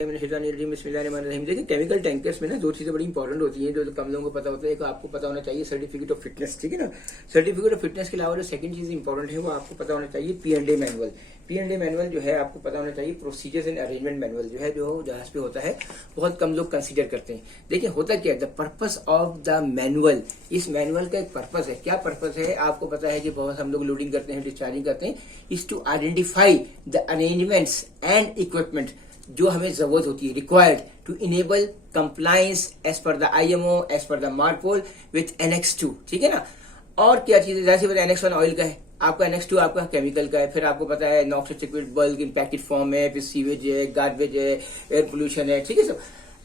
देखिए chemical tankers में ना दो चीजें बड़ी इंपॉर्टेंट होती हैं जो कम लोगों को पता होता है। एक आपको पता होना चाहिए सर्टिफिकेट ऑफ फिटनेस, ठीक है ना। सर्टिफिकेट ऑफ फिटनेस के अलावा जो सेकंड चीज इंपॉर्टेंट है वो आपको पता होना चाहिए P&A मैनुअल। P&A मैनुअल जो है आपको पता होना चाहिए प्रोसीजर्स एंड अरेंजमेंट मैनुअल जो है जो जहाज पे होता है बहुत कम लोग कंसीडर करते हैं। देखिए होता क्या है, the purpose of the manual, इस मैनुअल का एक पर्पस है। क्या पर्पस है आपको पता है कि बहुत हम लोग लोडिंग करते हैं, डिस्चार्जिंग करते हैं, is to identify the arrangements and equipment जो हमें जरूरत होती है, required to enable compliance as per the IMO, as per the MARPOL with NX2, ठीक है ना। और क्या चीज है, जैसे पता है NX1 ऑयल का है, आपका NX2 आपका केमिकल का है, फिर आपको पता है नॉक्सियस लिक्विड बल्क इन पैकेट फॉर्म है, फिर सीवेज है, गार्बेज है, एयर पोल्यूशन है, ठीक है सब।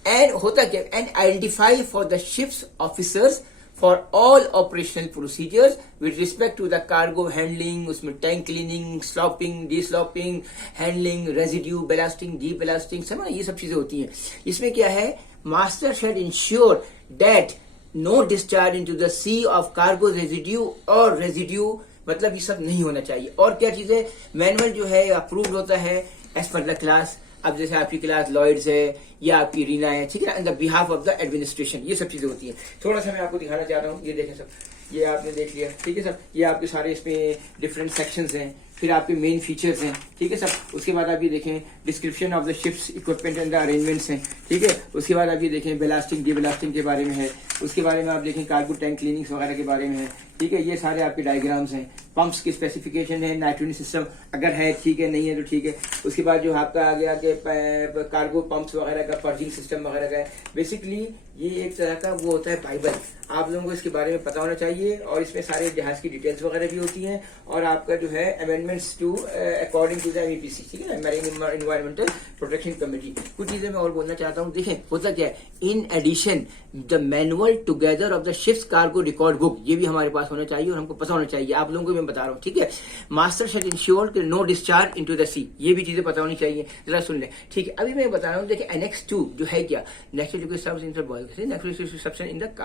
एंड होता क्या, and identify for the ships officers for all operational procedures with respect to the cargo handling, उसमें tank cleaning, slopping, deslopping, handling, residue, ballasting, deballasting, समझ ये सब चीजें होती हैं। इसमें क्या है, master shall ensure that no discharge into the sea of cargo residue और रेजिड्यू, मतलब ये सब नहीं होना चाहिए। और क्या चीज है, मैनुअल जो है अप्रूव्ड होता है एज पर द क्लास। अब जैसे आपकी क्लास लॉयड्स है या आपकी रीना है, ठीक है ना, in the behalf of the administration, ये सब चीजें होती हैं। थोड़ा सा मैं आपको दिखाना चाह रहा हूँ, ये देखें सब, ये आपने देख लिया, ठीक है सब। ये आपके सारे इसमें डिफरेंट सेक्शंस हैं, फिर आपके मेन फीचर्स हैं, ठीक है सब। उसके बाद आप ये देखें description of the ships, equipment and the arrangements हैं, ठीक है। उसके बाद आप ये देखें बेलास्टिंग, डी बेलास्टिंग के बारे में है। उसके बारे में आप देखें कार्गो टैंक क्लीनिंग वगैरह के बारे में है, ठीक है। ये सारे आपके डायग्राम्स हैं। पंप्स की स्पेसिफिकेशन है, नाइट्रोजन सिस्टम अगर है ठीक है, नहीं है तो ठीक है। उसके बाद जो आपका आगे आगे कार्गो पंप्स वगैरह का पर्जिंग सिस्टम वगैरह का है। बेसिकली ये एक तरह का वो होता है बाइबल, आप लोगों को इसके बारे में पता होना चाहिए। और इसमें सारे जहाज की डिटेल्स वगैरह भी होती हैं, और आपका जो है amendments to according to the MEPC, ठीक है ना, मैरीन एनवायरमेंटल प्रोटेक्शन कमेटी। कुछ चीजें मैं और बोलना चाहता हूँ। देखें होता क्या है, in addition the manual together of the ships cargo record book, ये भी हमारे पास होना चाहिए और हमको पता होना चाहिए। आप लोगों को मैं बता रहा हूँ, ठीक है। Master shall ensure no discharge into the sea, ये भी चीजें पता होनी चाहिए, जरा सुन लें, ठीक है। अभी मैं बता रहा हूँ, देखिए NX2 जो है क्या, natural liquid substance in the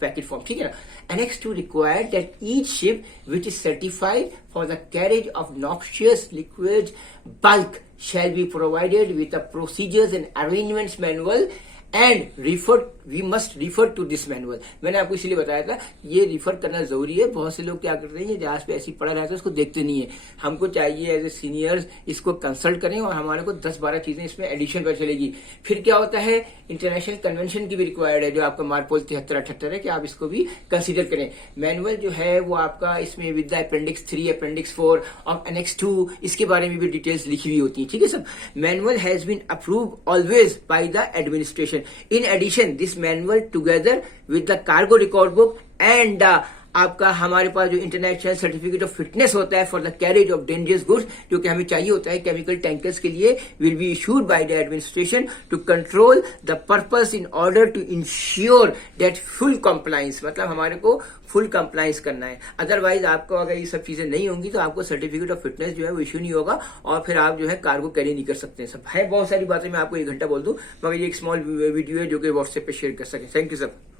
packet form, ठीक है ना। NX2 required that each ship which is certified for the carriage of noxious liquids bulk shall be provided with the procedures and arrangements manual and we must refer to this manual। मैंने आपको इसलिए बताया था ये refer करना जरूरी है। बहुत से लोग क्या करते हैं, ये जहाज पे ऐसी पड़ा रहता है, उसको देखते नहीं है। हमको चाहिए एज ए सीनियर्स इसको कंसल्ट करें और हमारे को 10-12 चीजें इसमें एडिशन पर चलेगी। फिर क्या होता है, इंटरनेशनल कन्वेंशन की भी रिक्वायर्ड है, जो आपका मार्पोल 73-78 है, कि आप इसको भी कंसिडर करें। मैनुअल जो है वो आपका इसमें विद द अपेंडिक्स 3, अपेंडिक्स 4 और NX2, इसके बारे में भी डिटेल्स लिखी हुई होती है, ठीक है सब। Manual has been approve always by the administration. In addition, this manual together with the cargo record book and आपका हमारे पास जो इंटरनेशनल सर्टिफिकेट ऑफ फिटनेस होता है for the carriage of dangerous goods, जो कि हमें चाहिए होता है केमिकल टैंकर्स के लिए, will be issued by the administration to control the purpose in order to insure that full compliance, मतलब हमारे को फुल कंप्लायंस करना है। अदरवाइज आपको अगर ये सब चीजें नहीं होंगी तो आपको सर्टिफिकेट ऑफ फिटनेस जो है वो इश्यू नहीं होगा और फिर आप जो है कार्गो कैरी नहीं कर सकते। सब है बहुत सारी बातें, मैं आपको 1 घंटा बोल दूं, मगर ये एक स्मॉल वीडियो है जो कि व्हाट्सएप पे शेयर कर सकें। Thank you sir.